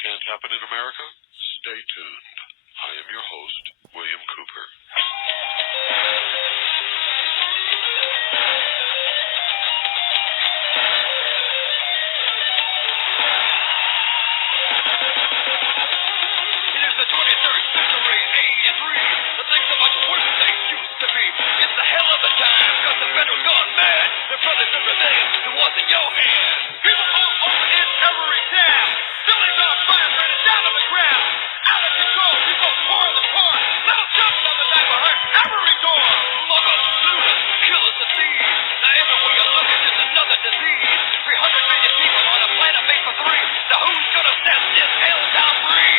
Can't happen in America? Stay tuned. I am your host, William Cooper. It is the 23rd century, 83. The things are much worse than they used to be. It's a hell of a time, cause the federal's gone mad. The brothers in rebellion, it was in your hands. People all over in every town. Buildings on fire, burning down to the ground. Out of control, people pouring the car. Little children of the night were heard every door. Muggers, looters, killers, and thieves. Now everywhere you look, it's just another disease. 300 million people on a planet made for three. Now who's gonna set this hell down free?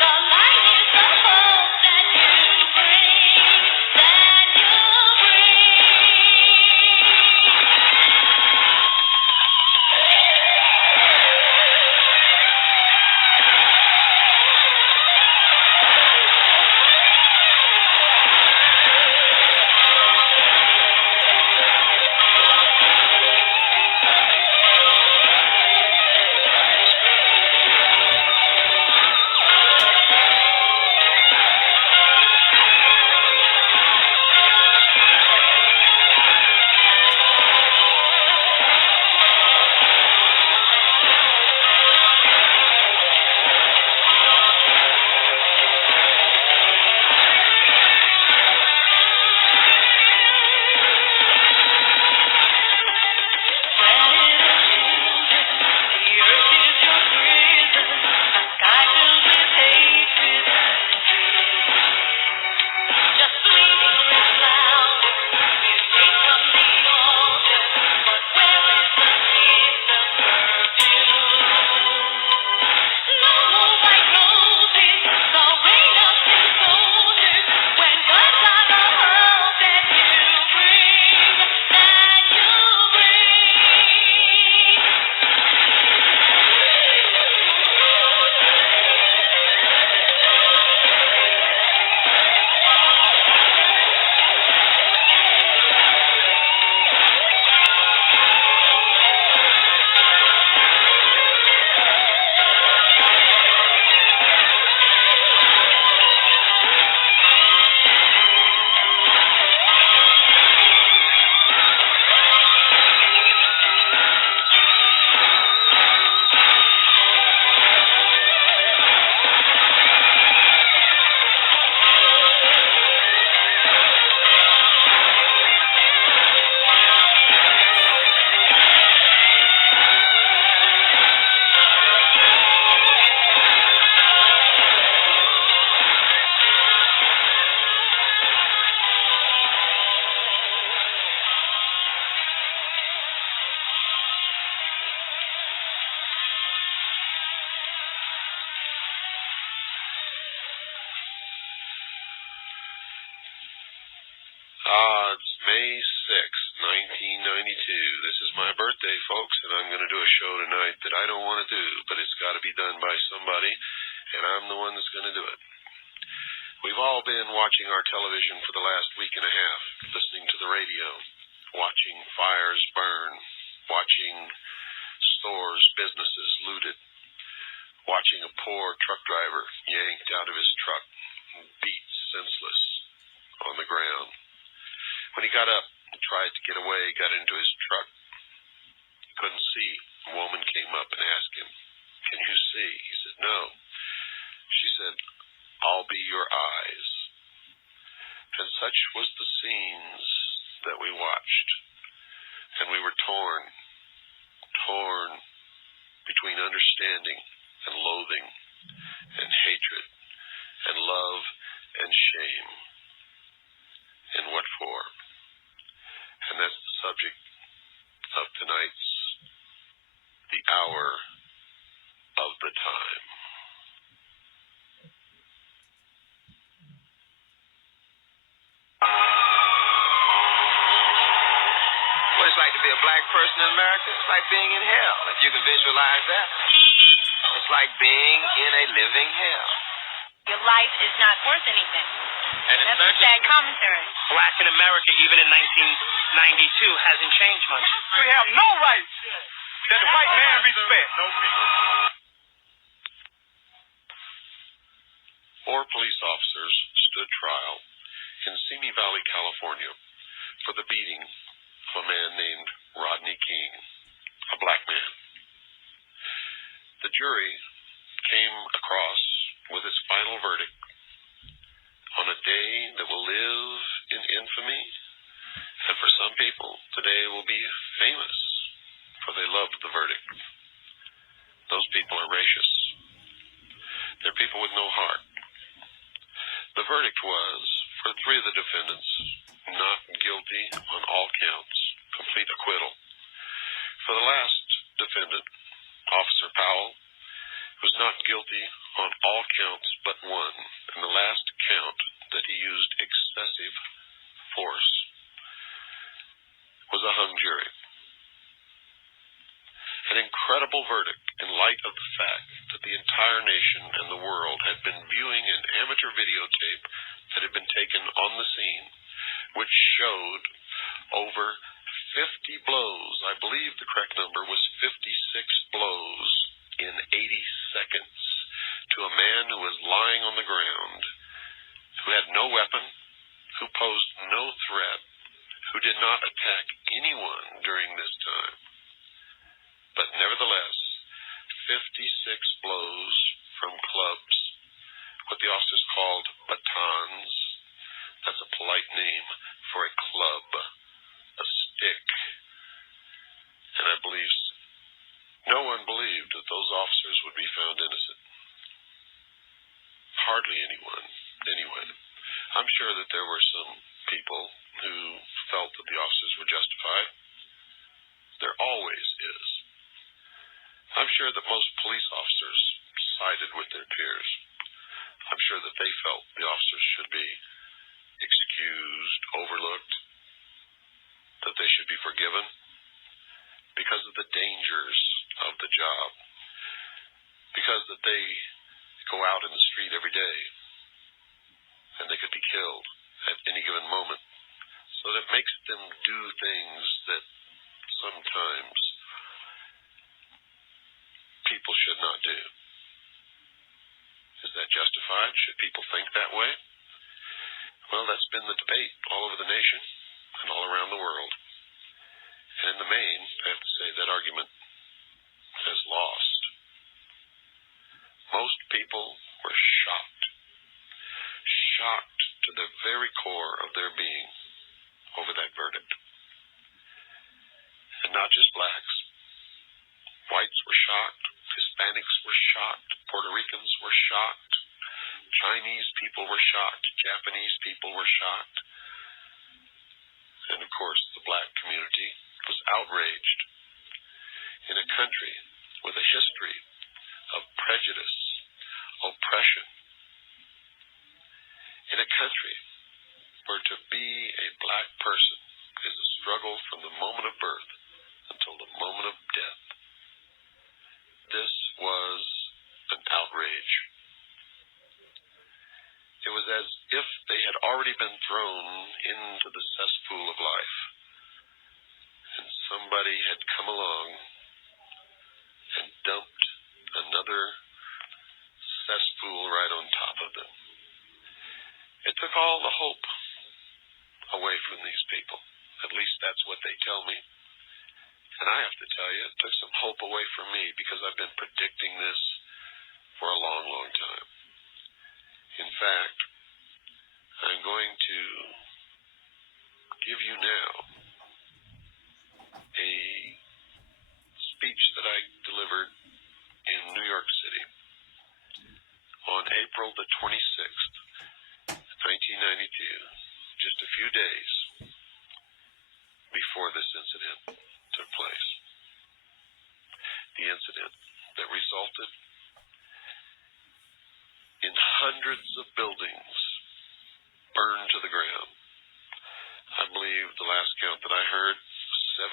The light is the hope that you bring. It's May 6th, 1992. This is my birthday, folks, and I'm going to do a show tonight that I don't want to do, but it's got to be done by somebody, and I'm the one that's going to do it. We've all been watching our television for the last week and a half, listening to the radio, watching fires burn, watching stores, businesses looted, watching a poor truck driver yanked out of his truck and beat senseless on the ground. When he got up and tried to get away, got into his truck, he couldn't see. A woman came up and asked him, "Can you see?" He said, "No." She said, "I'll be your eyes." And such was the scenes that we watched. And we were torn between understanding and loathing and hatred and love and shame. And what for? And that's the subject of tonight's The Hour of the Time. What it's like to be a black person in America? It's like being in hell, if you can visualize that. It's like being in a living hell. Your life is not worth anything. And That's a sad commentary. Black in America, even in 1992, hasn't changed much. We have no rights that the white man respects. Four police officers stood trial in Simi Valley, California, for the beating of a man named Rodney King, a black man. The jury came across with its final verdict on a day that will live in infamy, and for some people, today will be famous, for they loved the verdict. Those people are racist. They're people with no heart. The verdict was, for three of the defendants, not guilty on all counts, complete acquittal. For the last defendant, Officer Powell, was not guilty on all counts but one, and the last count that he used excessive force was a hung jury. An incredible verdict in light of the fact that the entire nation and the world had been viewing an amateur videotape that had been taken on the scene, which showed over 50 blows. I believe the correct number was 56 blows in 80 seconds to a man who was lying on the ground, who had no weapon, who posed no threat, who did not attack anyone during this time. But nevertheless, 56 blows from clubs, what the officers called batons. That's a polite name for a club, a stick. And I believe no one believed that those officers would be found innocent. Hardly anyone, anyway. I'm sure that there were some people who felt that the officers were justified. There always is. I'm sure that most police officers sided with their peers. I'm sure that they felt the officers should be excused, overlooked, that they should be forgiven because of the dangers of the job, because that they go out in the street every day and they could be killed at any given moment. So that makes them do things that sometimes people should not do. Is that justified? Should people think that way? Well, that's been the debate all over the nation and all around the world. And in the main, I have to say that argument has lost. Most people were shocked to the very core of their being over that verdict. And not just blacks. Whites were shocked. Hispanics were shocked. Puerto Ricans were shocked. Chinese people were shocked. Japanese people were shocked. And of course, the black community was outraged. In a country with a history of prejudice, oppression, in a country For to be a black person is a struggle from the moment of birth until the moment of death. This was an outrage. It was as if they had already been thrown into the cesspool of life, and somebody had come along and dumped another cesspool right on top of them. It took all the hope away from these people. At least that's what they tell me. And I have to tell you, it took some hope away from me because I've been predicting this for a long, long time. In fact, I'm going to give you now a speech that I delivered in New York City on April the 26th, 1992, just a few days before this incident took place. The incident that resulted in hundreds of buildings burned to the ground. I believe the last count that I heard,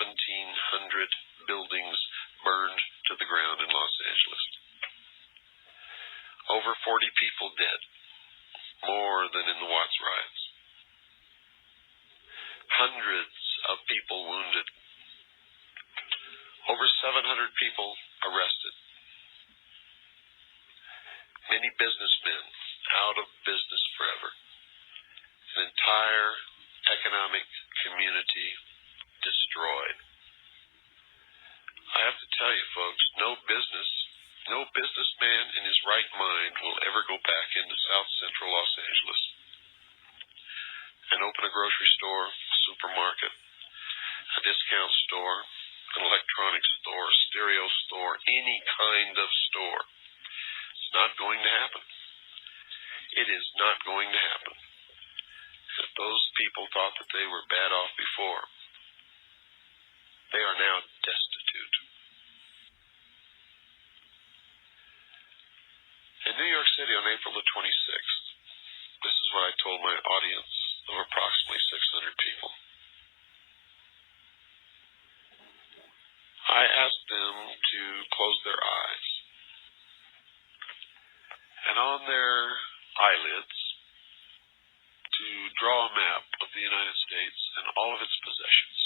1,700 buildings burned to the ground in Los Angeles. Over 40 people dead, more than in the Watts riots. Hundreds of people wounded. Over 700 people arrested. Many businessmen out of business forever. An entire economic community destroyed. I have to tell you, folks, no businessman in his right mind will ever go back into South Central Los Angeles and open a grocery store, a supermarket, a discount store, an electronics store, a stereo store, any kind of store. It's not going to happen. It is not going to happen. If those people thought that they were bad off before, they are now destitute. In New York City on April the 26th, this is what I told my audience of approximately 600 people. I asked them to close their eyes, and on their eyelids to draw a map of the United States and all of its possessions.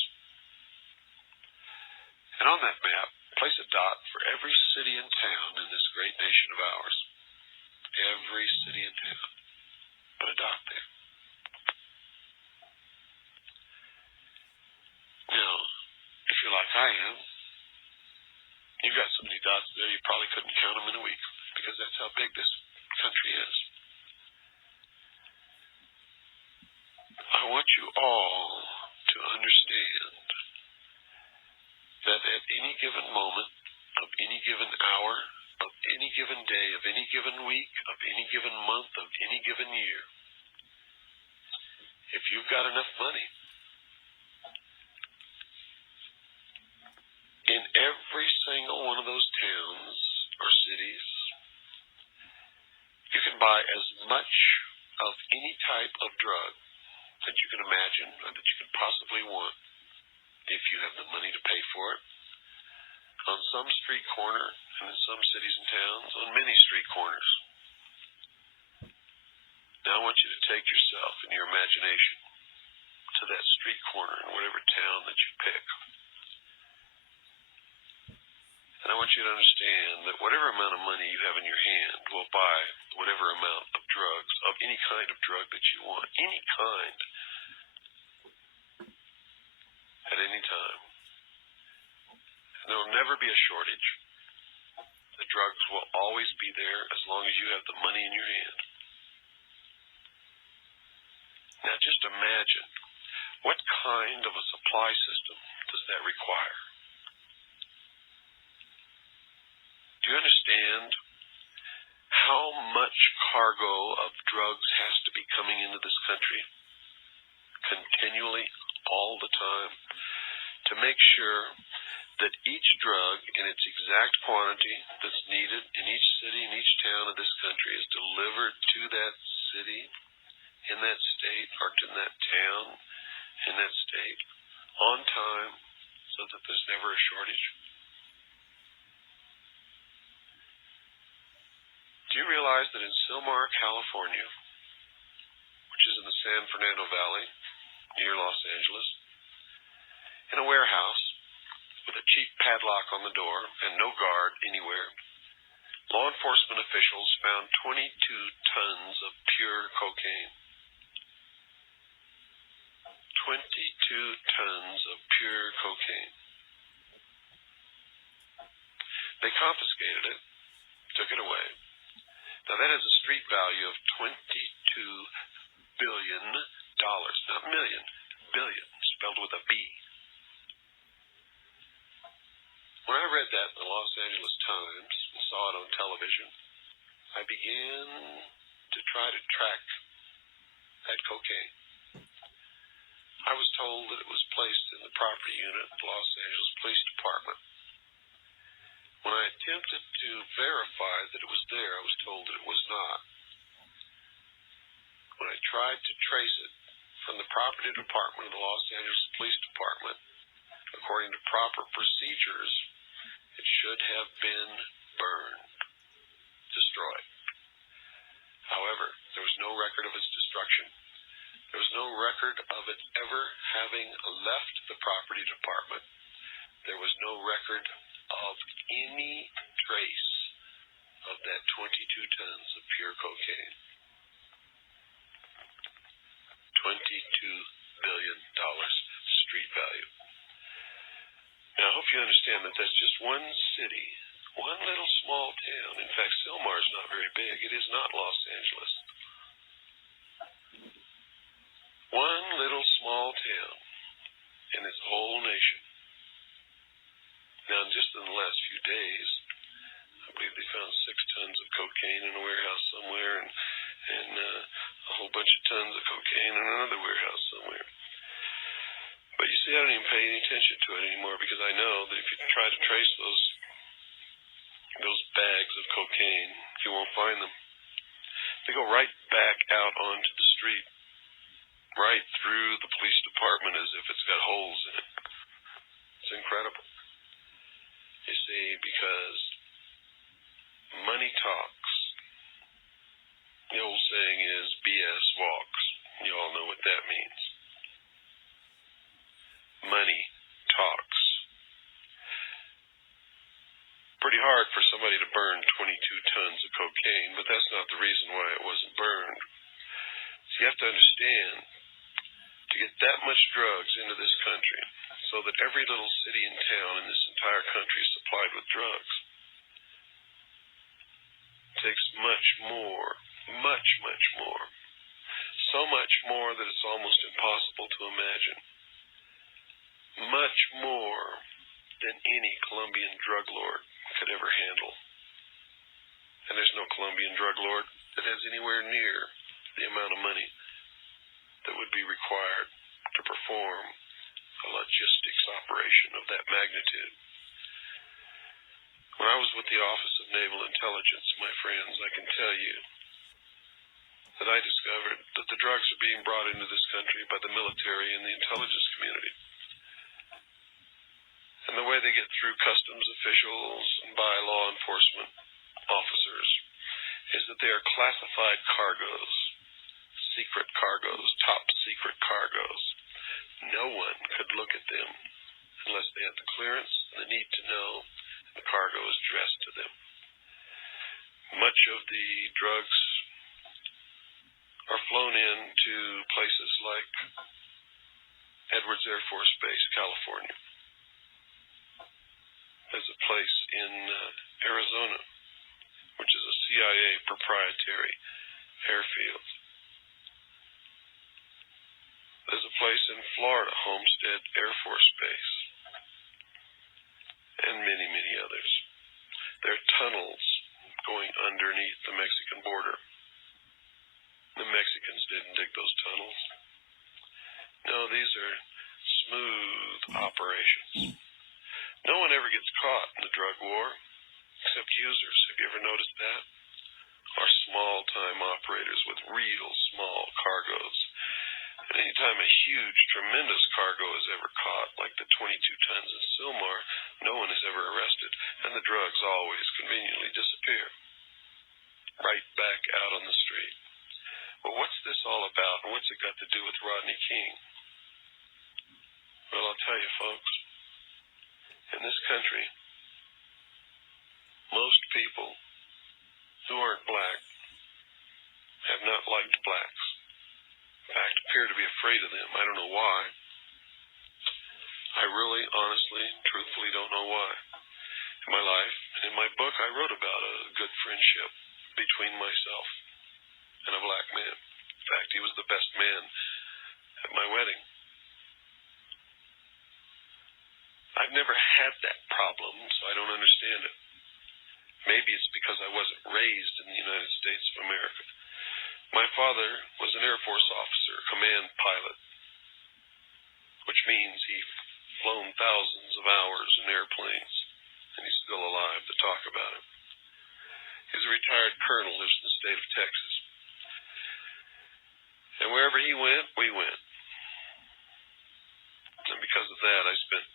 And on that map, place a dot for every city and town in this great nation of ours. Every city and town. Put a dot there. Now, if you're like I am, you've got so many dots there you probably couldn't count them in a week, because that's how big this country is. I want you all to understand that at any given moment, of any given hour, of any given day, of any given week, of any given month, of any given year, if you've got enough money, in every single one of those towns or cities, you can buy as much of any type of drug that you can imagine or that you can possibly want if you have the money to pay for it. On some street corner, and in some cities and towns, on many street corners. Now I want you to take yourself and your imagination to that street corner in whatever town that you pick. And I want you to understand that whatever amount of money you have in your hand will buy whatever amount of drugs, of any kind of drug that you want, any kind, at any time. And there will never be a shortage. The drugs will always be there as long as you have the money in your hand. Now just imagine, what kind of a supply system does that require? Do you understand how much cargo of drugs has to be coming into this country continually, all the time, to make sure that each drug in its exact quantity that's needed in each city and each town of this country is delivered to that city in that state, parked in that town, in that state, on time, so that there's never a shortage? Do you realize that in Sylmar, California, which is in the San Fernando Valley, near Los Angeles, in a warehouse with a cheap padlock on the door and no guard anywhere, law enforcement officials found 22 tons of pure cocaine. 22 tons of pure cocaine. They confiscated it, took it away. Now that has a street value of $22 billion, not million, billion, spelled with a B. When I read that in the Los Angeles Times and saw it on television, I began to try to track that cocaine. I was told that it was placed in the property unit of the Los Angeles Police Department. When I attempted to verify that it was there, I was told that it was not. When I tried to trace it from the property department of the Los Angeles Police Department, according to proper procedures, it should have been burned, destroyed. However, there was no record of its destruction. There was no record of it ever having left the property department. There was no record of any trace of that 22 tons of pure cocaine. $22 billion street value. Now, I hope you understand that that's just one city, one little small town. In fact, Sylmar is not very big. It is not Los Angeles. One little small town in its whole nation. Now, just in the last few days, I believe they found 6 tons of cocaine in a warehouse somewhere, and a whole bunch of tons of cocaine in another warehouse somewhere. But you see, I don't even pay any attention to it anymore, because I know that if you try to trace those bags of cocaine, you won't find them. They go right back out onto the street, right through the police department as if it's got holes in it. It's incredible. You see, because money talks. The old saying is BS walks. You all know what that means. Money talks. Pretty hard for somebody to burn 22 tons of cocaine, but that's not the reason why it wasn't burned. So you have to understand, to get that much drugs into this country, so that every little city and town in this entire country is supplied with drugs, takes much more, much, much more. So much more that it's almost impossible to imagine. Much more than any Colombian drug lord could ever handle. And there's no Colombian drug lord that has anywhere near the amount of money that would be required to perform a logistics operation of that magnitude. When I was with the Office of Naval Intelligence, my friends, I can tell you that I discovered that the drugs are being brought into this country by the military and the intelligence community. And the way they get through customs officials and by law enforcement officers is that they are classified cargoes, secret cargoes, top secret cargoes. No one could look at them unless they had the clearance and the need to know, and the cargo is addressed to them. Much of the drugs are flown into places like Edwards Air Force Base, California. There's a place in Arizona, which is a CIA proprietary airfield. There's a place in Florida, Homestead Air Force Base, and many, many others. There are tunnels going underneath the Mexican border. The Mexicans didn't dig those tunnels. No, these are smooth operations. No one ever gets caught in the drug war, except users. Have you ever noticed that? Or small-time operators with real small cargoes. Anytime a huge, tremendous cargo is ever caught, like the 22 tons in Sylmar, no one is ever arrested, and the drugs always conveniently disappear. Right back out on the street. Well, what's this all about, and what's it got to do with Rodney King? Well, I'll tell you, folks. In this country, most people who aren't black have not liked blacks. In fact, appear to be afraid of them. I don't know why. I really, honestly, truthfully don't know why. In my life, and in my book, I wrote about a good friendship between myself and a black man. In fact, he was the best man at my wedding. I've never had that problem, so I don't understand it. Maybe it's because I wasn't raised in the United States of America. My father was an Air Force officer, command pilot, which means he'd flown thousands of hours in airplanes, and he's still alive to talk about it. He's a retired colonel, lives in the state of Texas. And wherever he went, we went. And because of that, I spent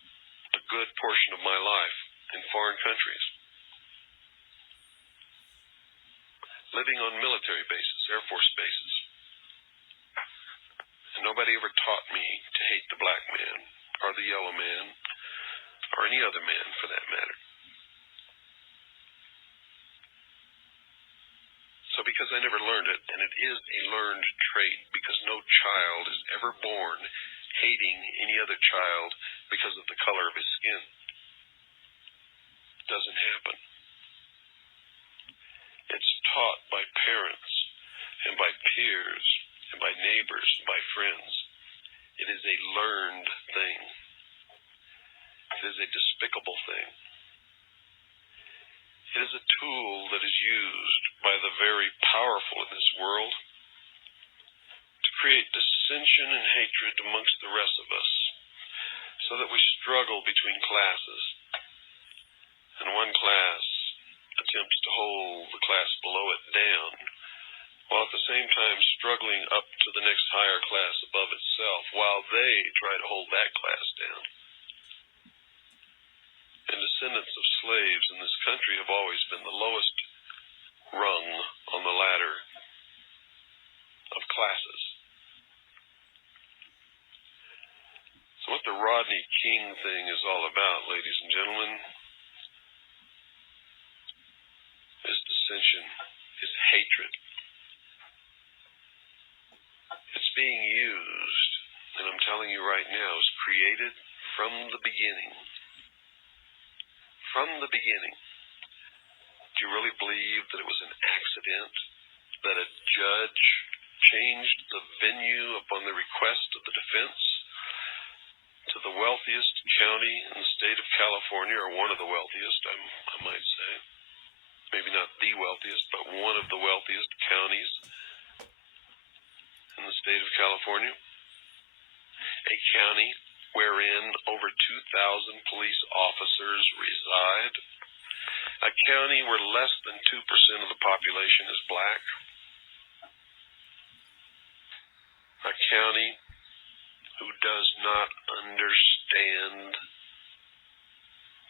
a good portion of my life in foreign countries, living on military bases, Air Force bases. And nobody ever taught me to hate the black man, or the yellow man, or any other man for that matter. So because I never learned it, and it is a learned trait, because no child is ever born hating any other child because of the color of his skin. It doesn't happen. It's taught by parents, and by peers, and by neighbors, and by friends. It is a learned thing. It is a despicable thing. It is a tool that is used by the very powerful in this world to create dissension and hatred amongst the rest of us, so that we struggle between classes, and one class attempts to hold the class below it down, while at the same time struggling up to the next higher class above itself, while they try to hold that class down. And descendants of slaves in this country have always been the lowest rung on the ladder of classes. So what the Rodney King thing is all about, ladies and gentlemen, is dissension, is hatred. It's being used, and I'm telling you right now, is created from the beginning. From the beginning. Do you really believe that it was an accident that a judge changed the venue upon the request of the defense to the wealthiest county in the state of California, or one of the wealthiest, I might say? Maybe not the wealthiest, but one of the wealthiest counties in the state of California. A county wherein over 2,000 police officers reside. A county where less than 2% of the population is black. A county who does not understand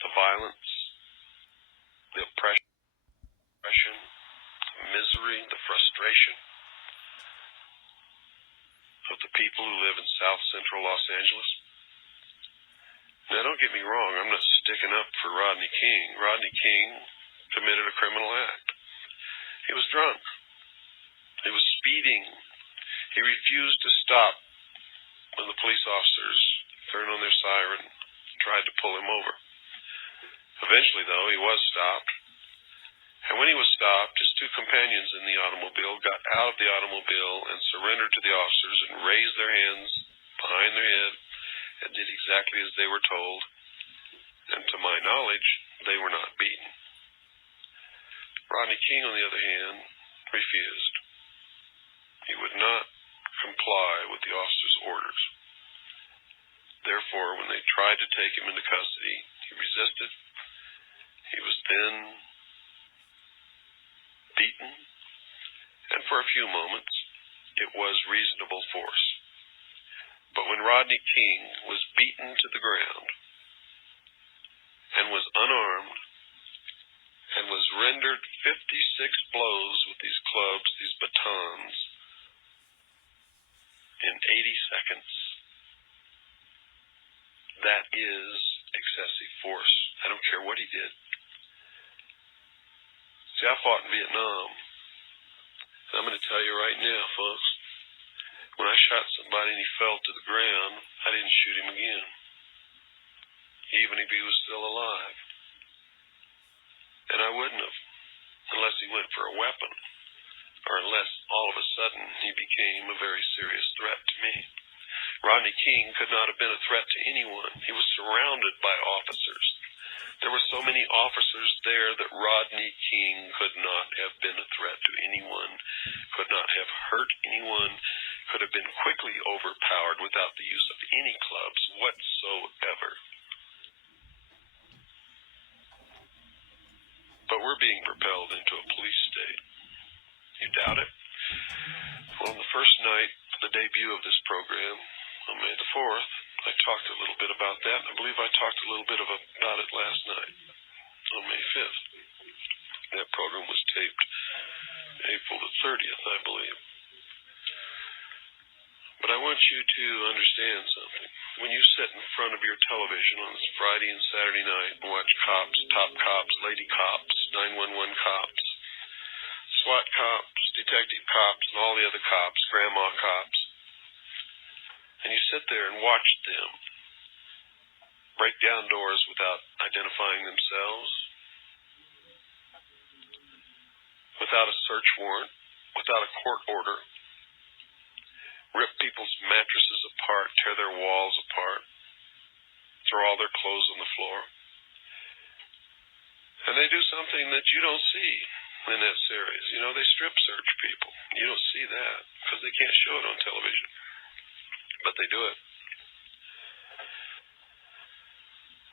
the violence, the oppression, the misery, the frustration of the people who live in South Central Los Angeles. Now, don't get me wrong, I'm not sticking up for Rodney King. Rodney King committed a criminal act. He was drunk. He was speeding. He refused to stop when the police officers turned on their siren and tried to pull him over. Eventually, though, he was stopped. And when he was stopped, his two companions in the automobile got out of the automobile and surrendered to the officers and raised their hands behind their head and did exactly as they were told. And to my knowledge, they were not beaten. Rodney King, on the other hand, refused. He would not comply with the officers' orders. Therefore, when they tried to take him into custody, he resisted. He was then beaten, and for a few moments, it was reasonable force. But when Rodney King was beaten to the ground and was unarmed and was rendered 56 blows with these clubs, these batons, in 80 seconds, that is excessive force. I don't care what he did. See, I fought in Vietnam. And I'm going to tell you right now, folks, when I shot somebody and he fell to the ground, I didn't shoot him again, even if he was still alive. And I wouldn't have, unless he went for a weapon, or unless all of a sudden he became a very serious threat to me. Rodney King could not have been a threat to anyone. He was surrounded by officers. There were so many officers there that Rodney King could not have been a threat to anyone, could not have hurt anyone, could have been quickly overpowered without the use of any clubs whatsoever. But we're being propelled into a police state. You doubt it? Well, on the first night, the debut of this program, on May the 4th, I talked a little bit about that. I believe I talked a little bit about it last night, on May 5th. That program was taped April the 30th, I believe. But I want you to understand something. When you sit in front of your television on Friday and Saturday night and watch cops, top cops, lady cops, 911 cops, SWAT cops, detective cops, and all the other cops, grandma cops, and you sit there and watch them break down doors without identifying themselves, without a search warrant, without a court order, rip people's mattresses apart, tear their walls apart, throw all their clothes on the floor. And they do something that you don't see in that series. You know, they strip search people. You don't see that because they can't show it on television. But they do it.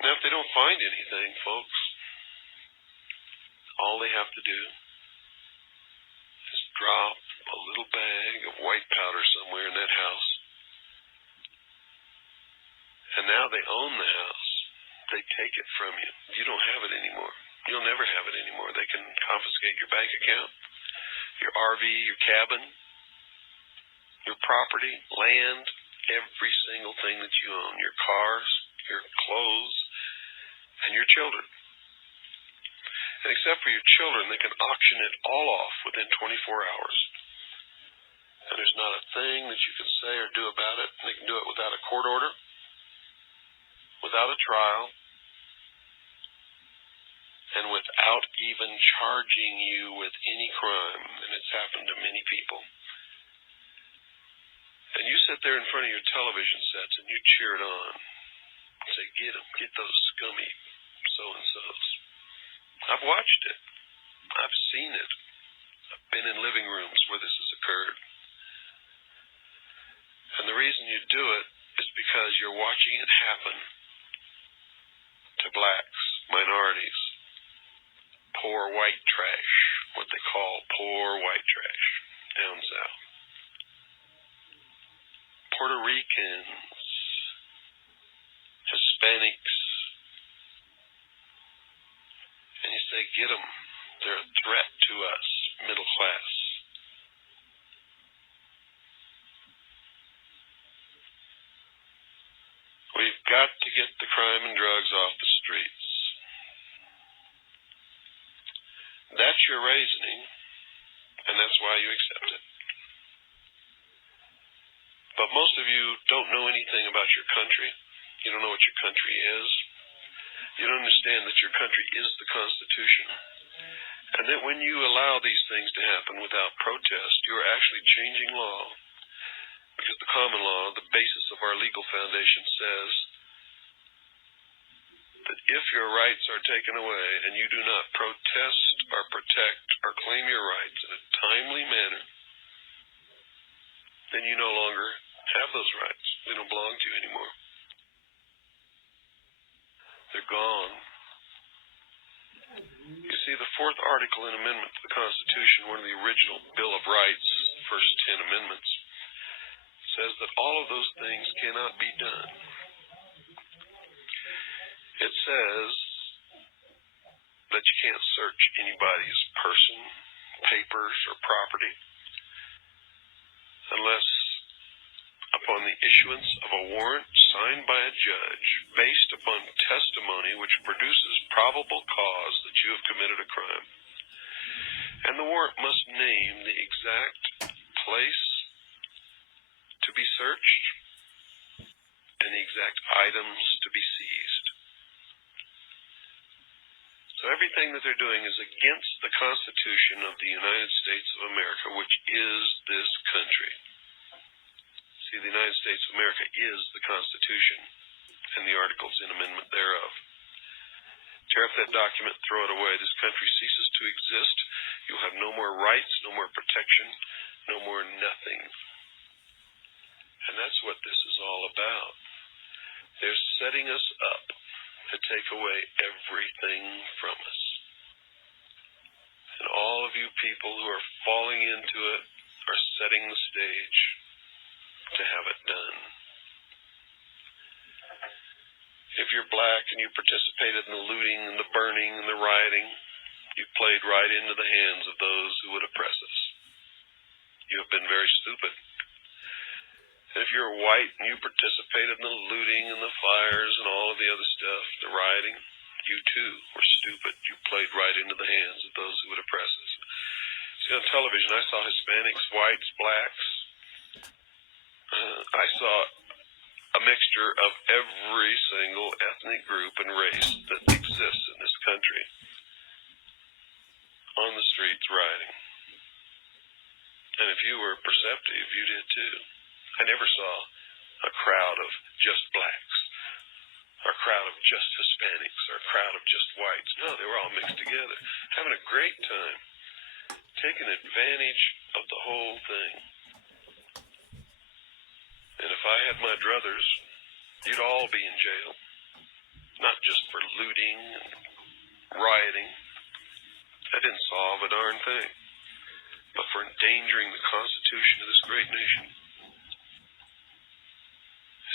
Now, if they don't find anything, folks, all they have to do is drop a little bag of white powder somewhere in that house. And now they own the house. They take it from you. You don't have it anymore. You'll never have it anymore. They can confiscate your bank account, your RV, your cabin, your property, land, every single thing that you own, your cars, your clothes, and your children. And except for your children, they can auction it all off within 24 hours. And there's not a thing that you can say or do about it. And they can do it without a court order, without a trial, and without even charging you with any crime. And it's happened to many people. And you sit there in front of your television sets and you cheer it on. Say, get them, get those scummy so-and-sos. I've watched it. I've seen it. I've been in living rooms where this has occurred. And the reason you do it is because you're watching it happen to blacks, minorities, poor white trash, what they call poor white trash down south. Puerto Ricans, Hispanics, and you say, get them. They're a threat to us, middle class. We've got to get the crime and drugs off the streets. That's your reasoning, and that's why you accept it. But most of you don't know anything about your country. You don't know what your country is. You don't understand that your country is the Constitution. And that when you allow these things to happen without protest, you're actually changing law. Because the common law, the basis of our legal foundation, says that if your rights are taken away and you do not protest or protect or claim your rights in a timely manner, then you no longer have those rights. They don't belong to you anymore. They're gone. You see, the fourth article and amendment to the Constitution, one of the original Bill of Rights, first 10 amendments, says that all of those things cannot be done. It says that you can't search anybody's person, papers, or property unless upon the issuance of a warrant signed by a judge based upon testimony which produces probable cause that you have committed a crime. And the warrant must name the exact place to be searched and the exact items to be seized. So everything that they're doing is against the Constitution of the United States of America, which is this country. See, the United States of America is the Constitution and the Articles and Amendment thereof. Tear up that document, throw it away. This country ceases to exist. You'll have no more rights, no more protection, no more nothing. And that's what this is all about. They're setting us up to take away everything from us. And all of you people who are falling into it are setting the stage to have it done. If you're black and you participated in the looting and the burning and the rioting, you played right into the hands of those who would oppress us. You have been very stupid. And if you're white and you participated in the looting and the fires and all of the other stuff, the rioting, you too were stupid. You played right into the hands of those who would oppress us. See, on television, I saw Hispanics, whites, blacks. I saw a mixture of every single ethnic group and race that exists in this country on the streets rioting. And if you were perceptive, you did too. I never saw a crowd of just blacks, or a crowd of just Hispanics, or a crowd of just whites. No, they were all mixed together, having a great time, taking advantage of the whole thing. And if I had my druthers, you'd all be in jail, not just for looting and rioting. That didn't solve a darn thing, but for endangering the Constitution of this great nation.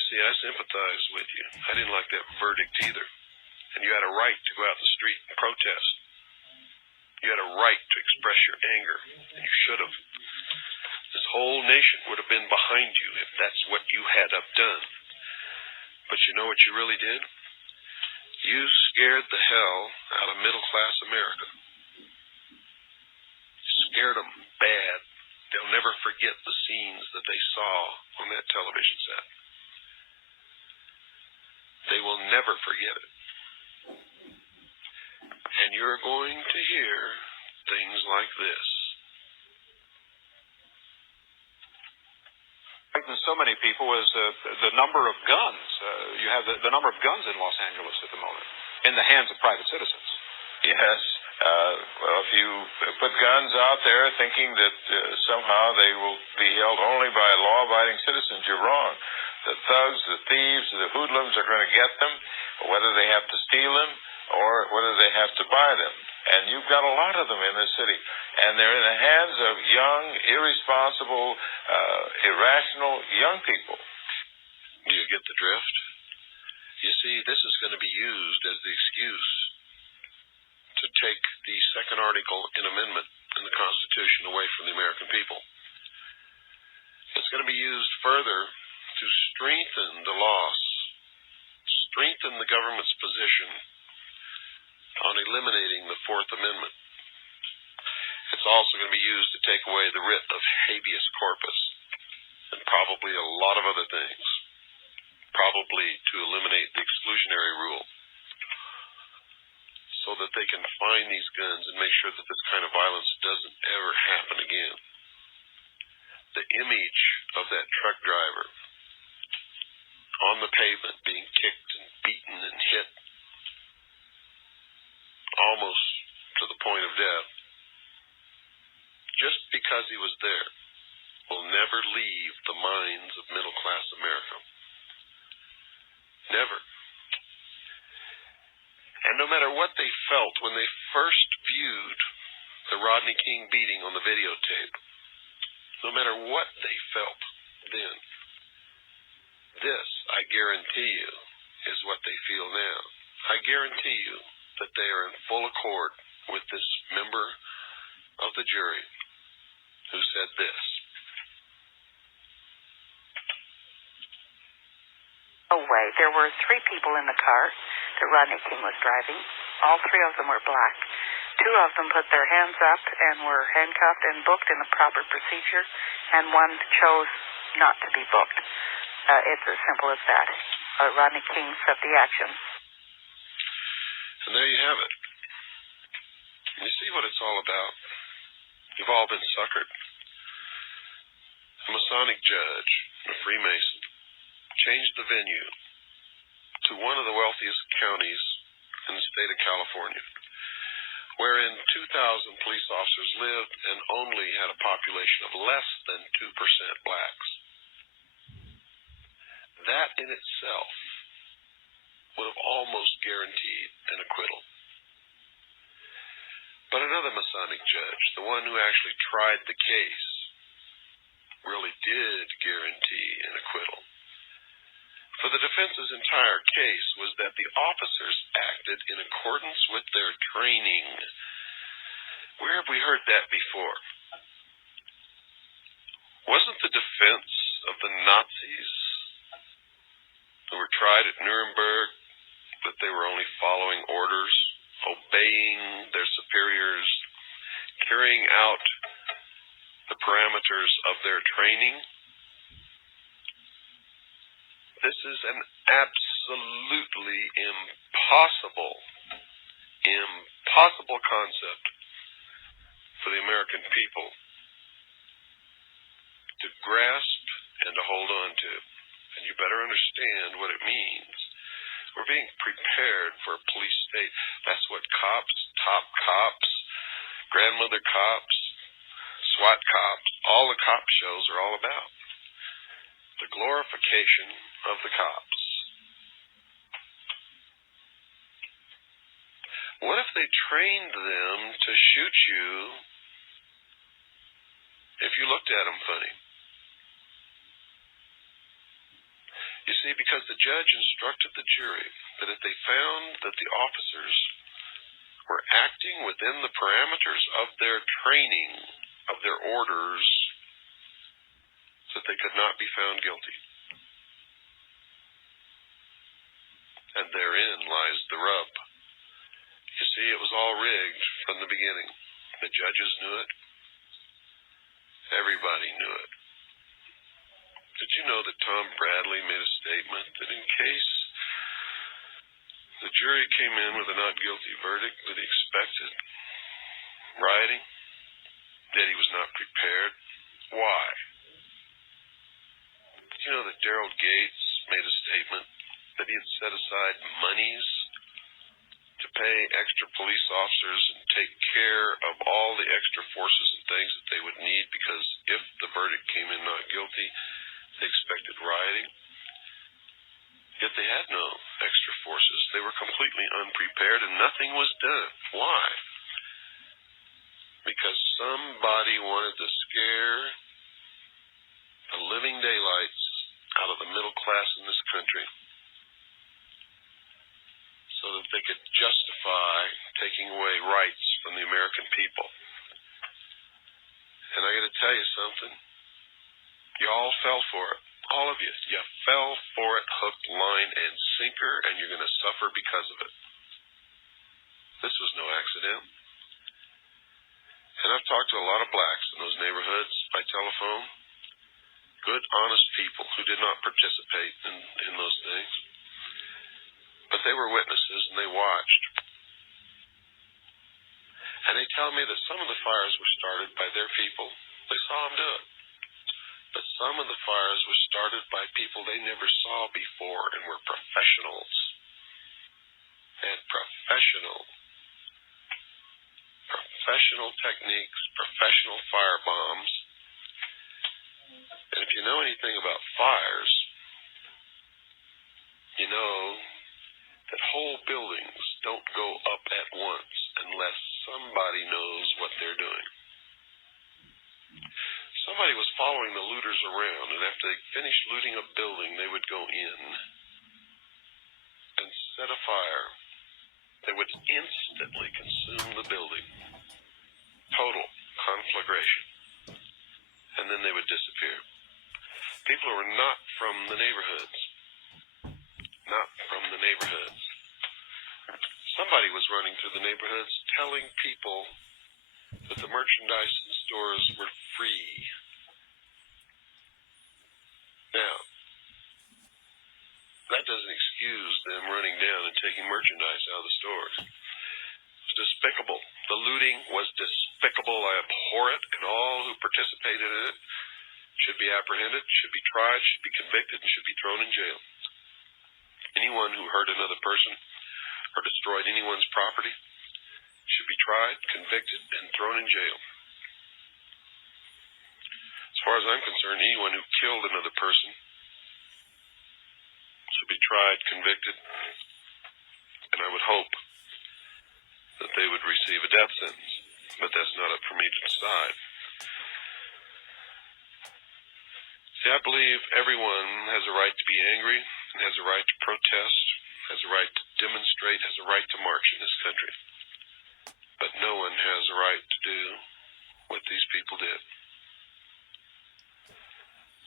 See, I sympathize with you. I didn't like that verdict either. And you had a right to go out in the street and protest. You had a right to express your anger, and you should have. This whole nation would have been behind you if that's what you had have done. But you know what you really did? You scared the hell out of middle-class America. You scared them bad. They'll never forget the scenes that they saw on that television set. They will never forget it. And you're going to hear things like this. So many people is the number of guns. You have the number of guns in Los Angeles at the moment in the hands of private citizens. Yes. Well, if you put guns out there thinking that somehow they will be held only by law-abiding citizens, you're wrong. The thugs, the thieves, the hoodlums are going to get them, whether they have to steal them or whether they have to buy them. And you've got a lot of them in this city. And they're in the hands of young, irresponsible, irrational young people. Do you get the drift? You see, this is going to be used as the excuse to take the second article in amendment in the Constitution away from the American people. It's going to be used further to strengthen the laws, strengthen the government's position on eliminating the Fourth Amendment. It's also going to be used to take away the writ of habeas corpus and probably a lot of other things, probably to eliminate the exclusionary rule so that they can find these guns and make sure that this kind of violence doesn't ever happen again. The image of that truck driver on the pavement being kicked and beaten and hit almost to the point of death, just because he was there, will never leave the minds of middle-class America. Never. And no matter what they felt when they first viewed the Rodney King beating on the videotape, no matter what they felt then, This, I guarantee you, is what they feel now. I guarantee you that they are in full accord with this member of the jury who said this. No way. There were 3 people in the car that Rodney King was driving. All 3 of them were black. 2 of them put their hands up and were handcuffed and booked in the proper procedure, and 1 chose not to be booked. It's as simple as that. Rodney King set the action. And there you have it. You see what it's all about? You've all been suckered. A Masonic judge, a Freemason, changed the venue to one of the wealthiest counties in the state of California, wherein 2,000 police officers lived and only had a population of less than 2% blacks. That in itself would have almost guaranteed an acquittal. But another Masonic judge, the one who actually tried the case, really did guarantee an acquittal. For the defense's entire case was that the officers acted in accordance with their training. Where have we heard that before? Wasn't the defense of the Nazis who were tried at Nuremberg that they were only following orders, obeying their superiors, carrying out the parameters of their training? This is an absolutely impossible concept for the American people to grasp and to hold on to. And you better understand what it means. We're being prepared for a police state. That's what cops, top cops, grandmother cops, SWAT cops, all the cop shows are all about. The glorification of the cops. What if they trained them to shoot you if you looked at them funny? You see, because the judge instructed the jury that if they found that the officers were acting within the parameters of their training, of their orders, that they could not be found guilty. And therein lies the rub. You see, it was all rigged from the beginning. The judges knew it. Everybody knew it. Did you know that Tom Bradley made a statement that in case the jury came in with a not guilty verdict that he expected rioting, that he was not prepared? Why? Did you know that Daryl Gates made a statement that he had set aside monies to pay extra police officers and take care of all the extra forces and things that they would need because if the verdict came in not guilty, they expected rioting? Yet they had no extra forces. They were completely unprepared and nothing was done. Why? Because somebody wanted to scare the living daylights out of the middle class in this country so that they could justify taking away rights from the American people. And I got to tell you something. You all fell for it. All of you. You fell for it hook, line, and sinker, and you're going to suffer because of it. This was no accident. And I've talked to a lot of blacks in those neighborhoods by telephone. Good, honest people who did not participate in those things. But they were witnesses and they watched. And they tell me that some of the fires were started by their people. They saw them do it. But some of the fires were started by people they never saw before and were professionals. Had professional techniques, professional fire bombs. And if you know anything about fires, you know that whole buildings don't go up at once unless somebody knows what they're doing. So somebody was following the looters around, and after they finished looting a building, they would go in and set a fire that would instantly consume the building. Total conflagration. And then they would disappear. People who were not from the neighborhoods. Not from the neighborhoods. Somebody was running through the neighborhoods telling people that the merchandise in stores were free. Now, that doesn't excuse them running down and taking merchandise out of the stores. It's despicable. The looting was despicable. I abhor it, and all who participated in it should be apprehended, should be tried, should be convicted, and should be thrown in jail. Anyone who hurt another person or destroyed anyone's property should be tried, convicted, and thrown in jail. As far as I'm concerned, anyone who killed another person should be tried, convicted, and I would hope that they would receive a death sentence. But that's not up for me to decide. See, I believe everyone has a right to be angry, and has a right to protest, has a right to demonstrate, has a right to march in this country. But no one has a right to do what these people did.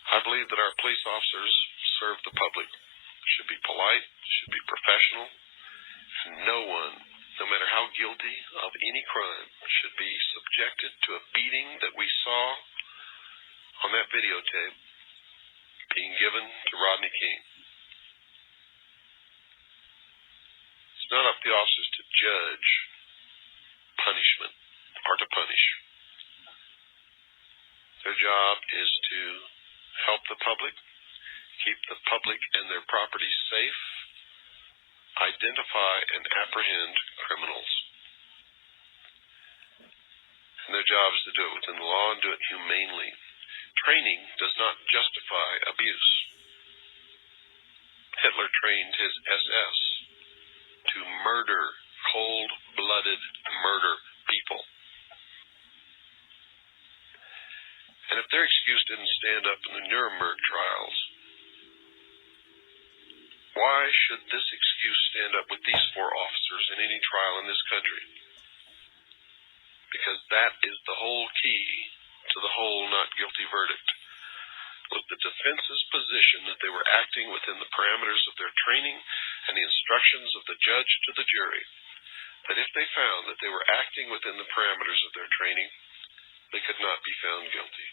I believe that our police officers serve the public, should be polite, should be professional, and no one, no matter how guilty of any crime, should be subjected to a beating that we saw on that videotape being given to Rodney King. It's not up to the officers to judge punishment or to punish. Their job is to help the public, keep the public and their property safe, identify and apprehend criminals. And their job is to do it within the law and do it humanely. Training does not justify abuse. Hitler trained his SS to murder, cold-blooded murder people. And if their excuse didn't stand up in the Nuremberg trials, why should this excuse stand up with these 4 officers in any trial in this country? Because that is the whole key to the whole not guilty verdict, was the defense's position that they were acting within the parameters of their training and the instructions of the judge to the jury, that if they found that they were acting within the parameters of their training, they could not be found guilty.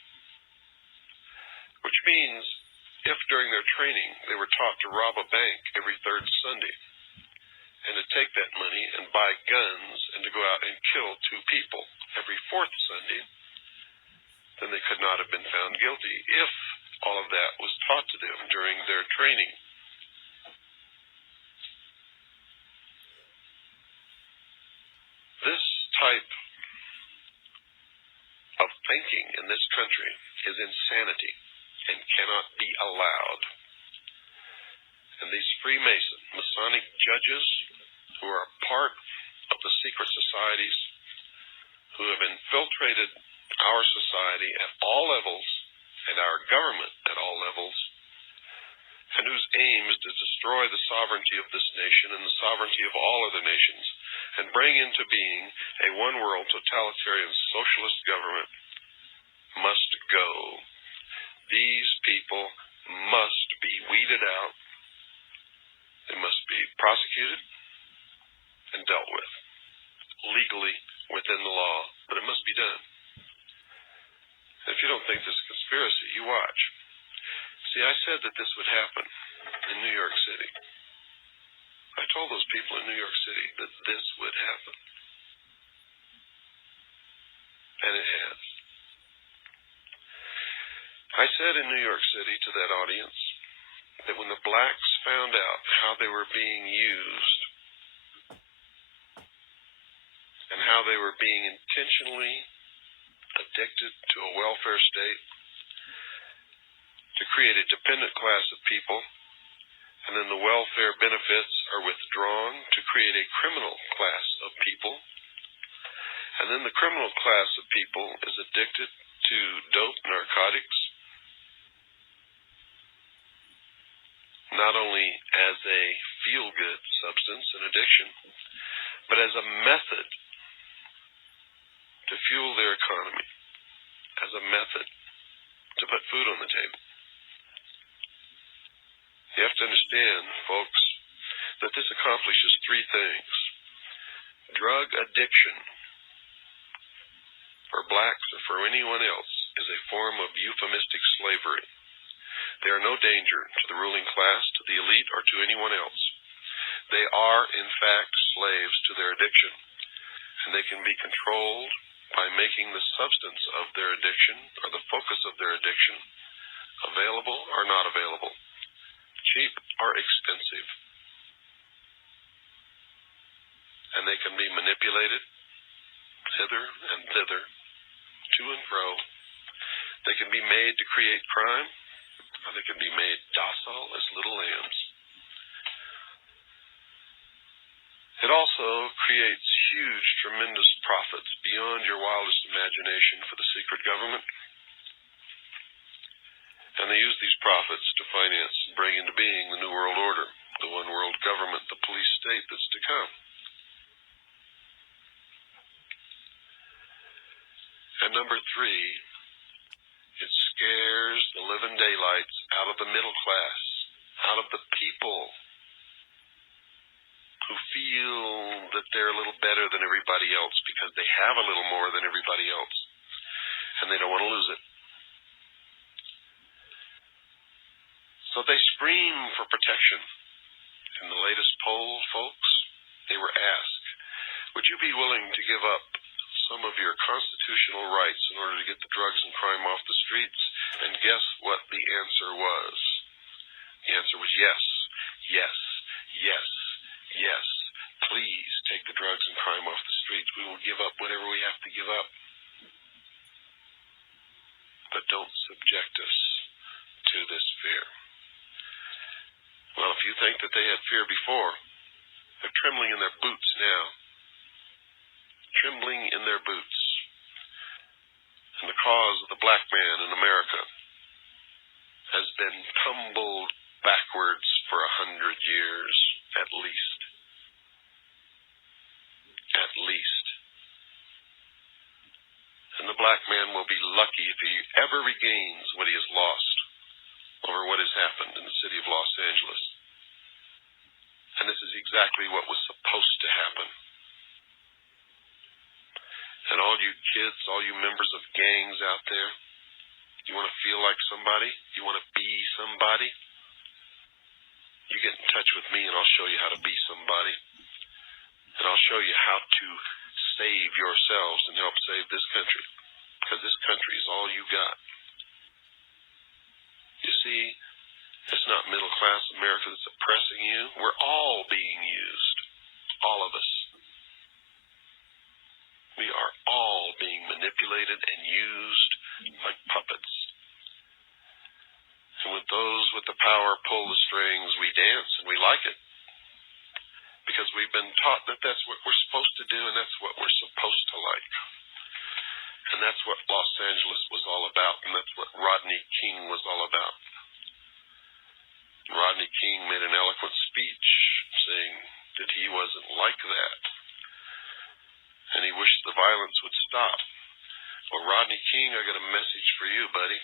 Which means, if during their training they were taught to rob a bank every 3rd Sunday, and to take that money and buy guns and to go out and kill 2 people every 4th Sunday, then they could not have been found guilty if all of that was taught to them during their training. This type of thinking in this country is insanity and cannot be allowed. And these Freemason, Masonic judges who are part of the secret societies, who have infiltrated our society at all levels and our government at all levels, and whose aim is to destroy the sovereignty of this nation and the sovereignty of all other nations and bring into being a one-world totalitarian socialist government, must go. These people must be weeded out. They must be prosecuted and dealt with legally within the law, but it must be done. If you don't think this is a conspiracy, you watch. See, I said that this would happen in New York City. I told those people in New York City that this would happen. And it has. I said in New York City to that audience that when the blacks found out how they were being used and how they were being intentionally addicted to a welfare state to create a dependent class of people, and then the welfare benefits are withdrawn to create a criminal class of people, and then the criminal class of people is addicted to to dope narcotics, not only as a feel-good substance and addiction, but as a method to fuel their economy, as a method to put food on the table. You have to understand, folks, that this accomplishes three things. Drug addiction, for blacks or for anyone else, is a form of euphemistic slavery. They are no danger to the ruling class, to the elite, or to anyone else. They are, in fact, slaves to their addiction, and they can be controlled by making the substance of their addiction, or the focus of their addiction, available or not available, cheap or expensive. And they can be manipulated hither and thither, to and fro. They can be made to create crime, or they can be made docile as little lambs. It also creates huge, tremendous profits beyond your wildest imagination for the secret government. And they use these profits to finance and bring into being the New World Order, the one world government, the police state that's to come. And number three, it scares the living daylights out of the middle class, out of the people who feel that they're a little better than everybody else because they have a little more than everybody else, and they don't want to lose it. So they scream for protection. In the latest poll, folks, they were asked, would you be willing to give up some of your constitutional rights in order to get the drugs and crime off the streets? And guess what the answer was? The answer was yes, yes, yes, yes. Please take the drugs and crime off the streets. We will give up whatever we have to give up. But don't subject us to this fear. Well, if you think that they had fear before, they're trembling in their boots now. Trembling in their boots. And the cause of the black man in America has been tumbled backwards for 100 years, at least. At least. And the black man will be lucky if he ever regains what he has lost over what has happened in the city of Los Angeles. And this is exactly what was supposed to happen. And all you kids, all you members of gangs out there, you want to feel like somebody? You want to be somebody? You get in touch with me and I'll show you how to be somebody. And I'll show you how to save yourselves and help save this country. Because this country is all you got. You see, it's not middle class America that's oppressing you. We're all being used. All of us. We are all being manipulated and used like puppets. And with those with the power pull the strings, we dance and we like it. Because we've been taught that that's what we're supposed to do and that's what we're supposed to like. And that's what Los Angeles was all about, and that's what Rodney King was all about. Rodney King made an eloquent speech saying that he wasn't like that. And he wished the violence would stop. Well, Rodney King, I got a message for you, buddy.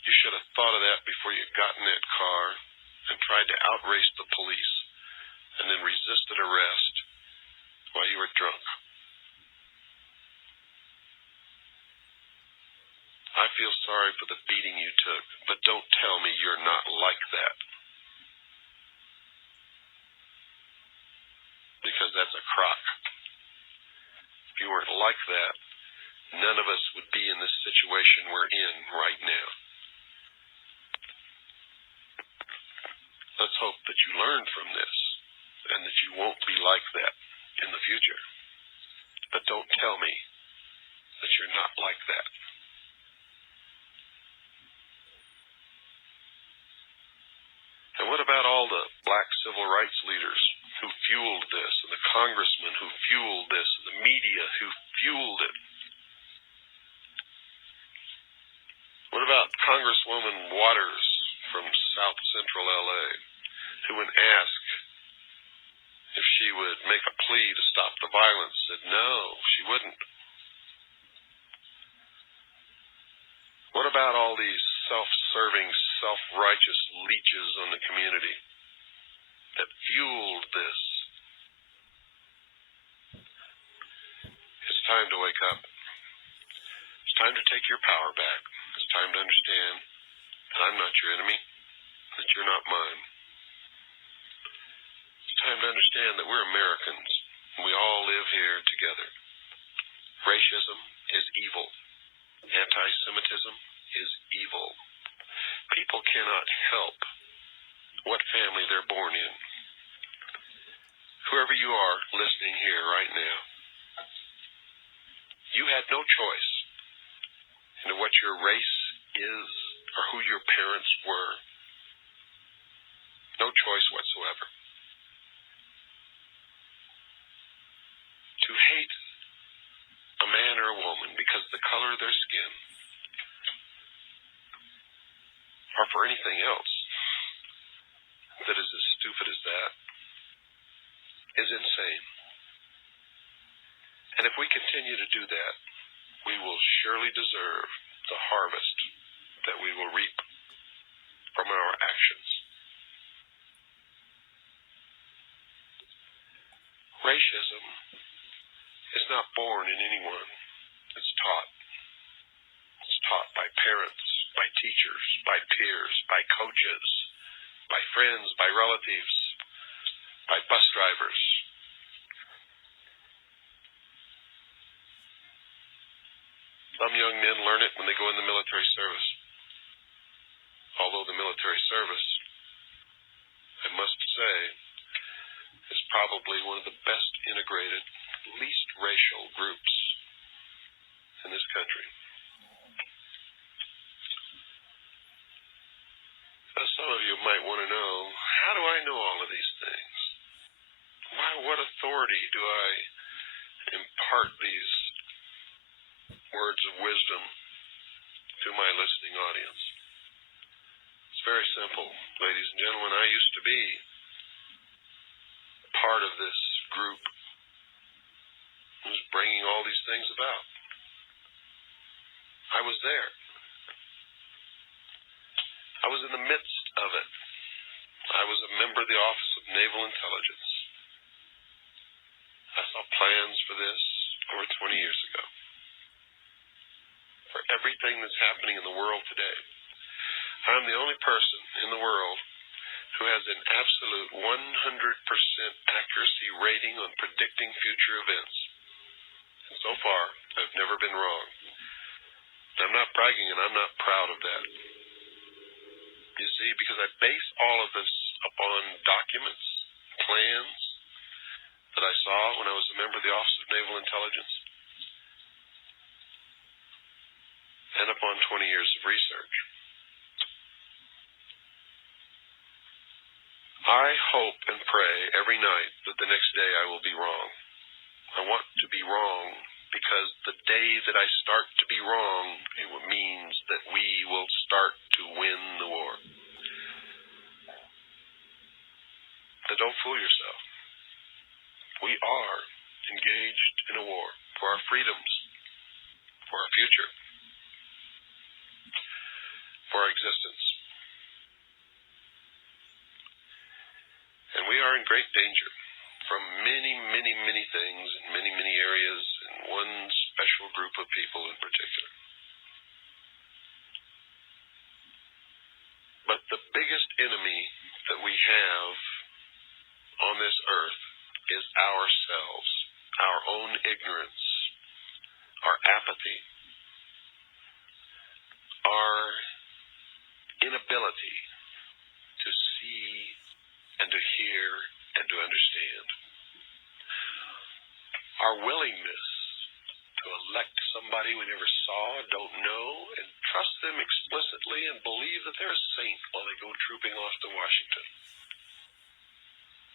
You should have thought of that before you got in that car and tried to outrace the police and then resisted arrest while you were drunk. I feel sorry for the beating you took, but don't tell me you're not like that. Because that's a crock. If you weren't like that, none of us would be in this situation we're in right now. Let's hope that you learn from this and that you won't be like that in the future. But don't tell me that you're not like that. And what about all the black civil rights leaders who fueled this, and the congressmen who fueled this, and the media who fueled it? What about Congresswoman Waters from South Central L.A., who, when asked if she would make a plea to stop the violence, said no, she wouldn't? What about all these self-serving, self-righteous leeches on the community that fueled this? It's time to wake up. It's time to take your power back. It's time to understand that I'm not your enemy, that you're not mine. It's time to understand that we're Americans, and we all live here together. Racism is evil. Anti-Semitism is evil. People cannot help what family they're born in. Whoever you are listening here right now, you had no choice into what your race is or who your parents were. No choice whatsoever. To hate a man or a woman because of the color of their skin, or for anything else that is as stupid as that, is insane. And if we continue to do that, we will surely deserve the harvest that we will reap from our actions. Racism is not born in anyone. It's taught. It's taught by parents, by teachers, by peers, by coaches, by friends, by relatives, by bus drivers. Some young men learn it when they go in the military service. Although the military service, I must say, is probably one of the best integrated, least racial groups in this country. Some of you might want to know, how do I know all of these things? What authority do I impart these words of wisdom to my listening audience? It's very simple, ladies and gentlemen. I used to be part of this group who's bringing all these things about. I was there. I was in the midst of it. I was a member of the Office of Naval Intelligence. I saw plans for this over 20 years ago. For everything that's happening in the world today, I'm the only person in the world who has an absolute 100% accuracy rating on predicting future events. And so far, I've never been wrong. I'm not bragging, and I'm not proud of that. You see, because I base all of this upon documents, plans that I saw when I was a member of the Office of Naval Intelligence, and upon 20 years of research. I hope and pray every night that the next day I will be wrong. I want to be wrong because the day that I start to be wrong, it means that we will start to win the war. Now don't fool yourself. We are engaged in a war for our freedoms, for our future, for our existence. And we are in great danger from many, many, many things in many, many areas, and one special group of people in particular. But the biggest enemy that we have on this earth is ourselves, our own ignorance, our apathy, our inability to see and to hear and to understand. Our willingness to elect somebody we never saw, don't know, and trust them explicitly and believe that they're a saint while they go trooping off to Washington.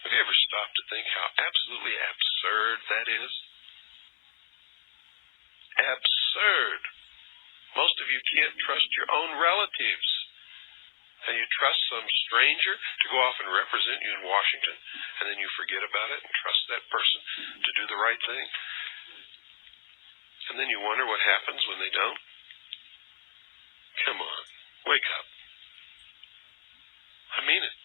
Have you ever stopped to think how absolutely absurd that is? Absurd. Most of you can't trust your own relatives. And you trust some stranger to go off and represent you in Washington, and then you forget about it and trust that person to do the right thing. And then you wonder what happens when they don't. Come on, wake up. I mean it.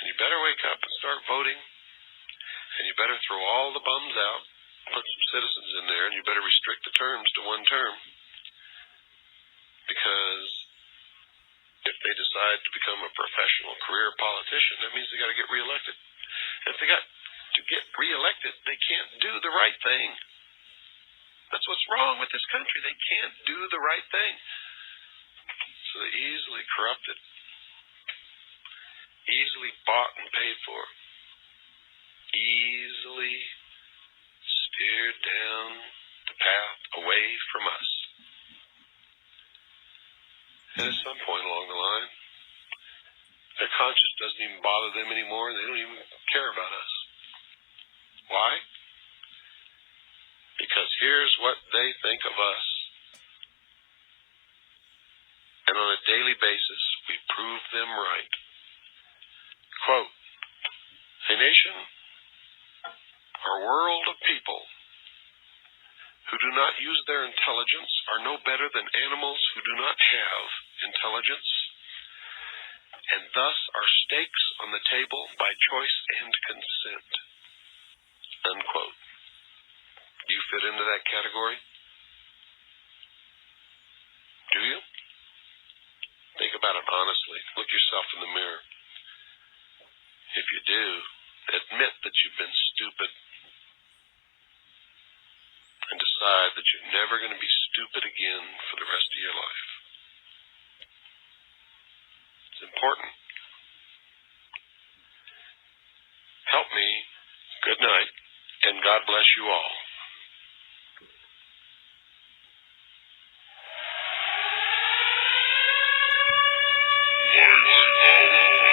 And you better wake up and start voting. And you better throw all the bums out, put some citizens in there, and you better restrict the terms to one term. Because if they decide to become a professional career politician, that means they got to get reelected. And if they got to get reelected, they can't do the right thing. That's what's wrong with this country. They can't do the right thing. So they're easily corrupted, easily bought and paid for, easily steered down the path away from us. And at some point along the line, their conscience doesn't even bother them anymore, and they don't even care about us. Why? Because here's what they think of us. And on a daily basis, we prove them right. Quote, a nation or world of people who do not use their intelligence are no better than animals who do not have intelligence, and thus are stakes on the table by choice and consent. Unquote. Do you fit into that category? Do you? Think about it honestly. Look yourself in the mirror. If you do, admit that you've been stupid. And decide that you're never going to be stupid again for the rest of your life. It's important. Help me. Good night, and God bless you all. Lights out.